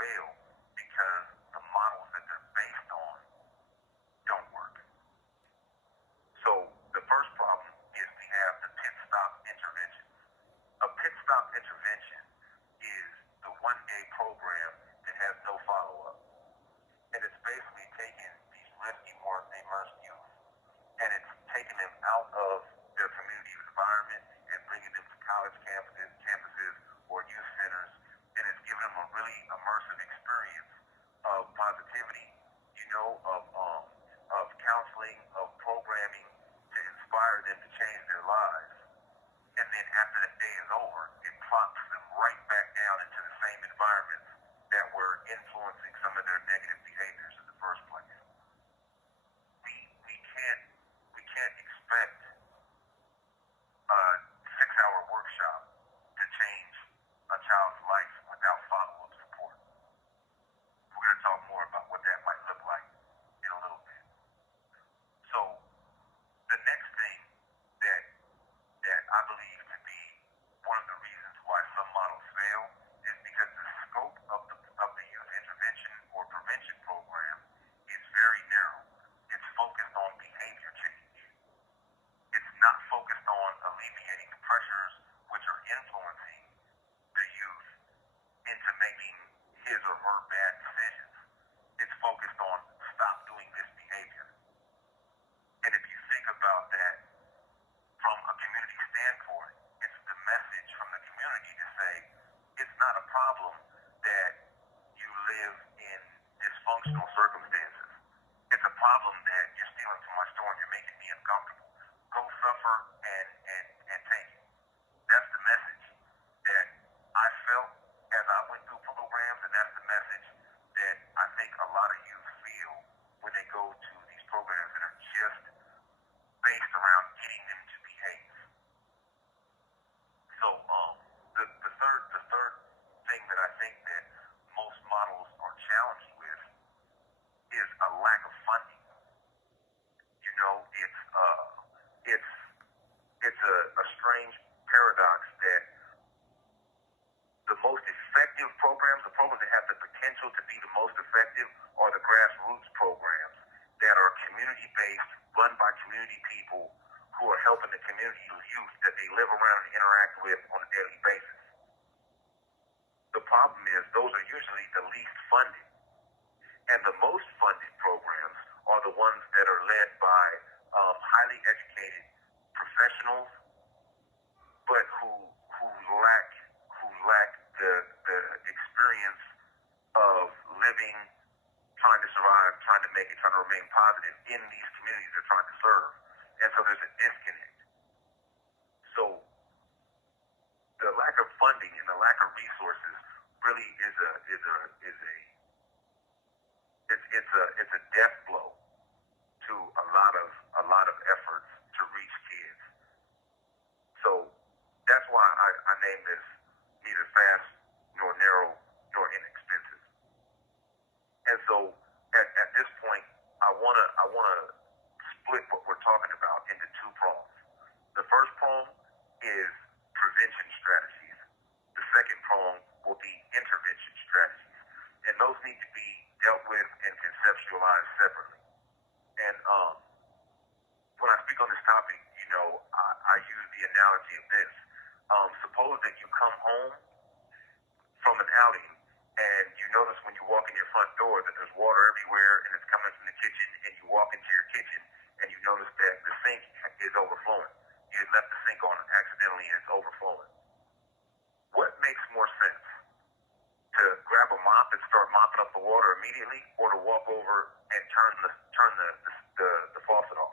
fail because the models that they're based on don't work. So the first problem is we have the pit stop intervention. A pit stop intervention is the one-day program that has no follow-up. And it's basically taking these risky, more immersed youth, and it's taking them out of their community environment and bringing them to college campuses or youth centers, and it's giving them a really immersive experience of positivity, of counseling, of programming to inspire them to change their lives. And then after the day is over, it plops them right back down into the same environments that were influencing some of their negative behaviors in the first place. We can't expect a 6-hour workshop to change a child's life without follow-up support. We're going to talk more about what that might look like in a little bit. So the next thing that I believe to be one of the reasons why some models fail is because the scope of the youth intervention or prevention program is very narrow. It's focused on behavior change. It's not focused on alleviating the pressures which are influencing the youth into making his or her bad decisions. It's focused on stop doing this behavior. And if you think about that from a community standpoint, it's the message from the community to say, it's not a problem that you live in dysfunctional circumstances. It's a problem that you're stealing from my store and you're making me uncomfortable. Go suffer and take it. That's the message that I felt as I went through programs, and that's the message that I think a lot of youth feel when they go to these programs that are just based around getting them to behave. So the third thing that I think that most models are challenged with is a lack of funding. It's a strange paradox that the most effective programs, the programs that have the potential to be the most effective, are the grassroots programs that are community-based, run by community people who are helping the community youth that they live around and interact with on a daily basis. The problem is those are usually the least funded. And the most funded programs are the ones that are led by highly educated professionals, but who lack the experience of living, trying to survive, trying to make it, trying to remain positive in these communities they're trying to serve. And so there's a disconnect. So the lack of funding and the lack of resources really is a death blow to a lot of efforts to reach kids. So that's why I named this neither fast nor narrow nor inexpensive. And so at this point, I wanna split what we're talking about into two prongs. The first prong is prevention strategies. The second prong will be intervention strategies. And those need to be dealt with and conceptualized separately. And when I speak on this topic, I use the analogy of this. Suppose that you come home from an outing and you notice when you walk in your front door that there's water everywhere and it's coming from the kitchen, and you walk into your kitchen and you notice that the sink is overflowing. You left the sink on accidentally and it's overflowing. What makes more sense? To grab a mop and start mopping up the water immediately, or to walk over and turn the faucet off?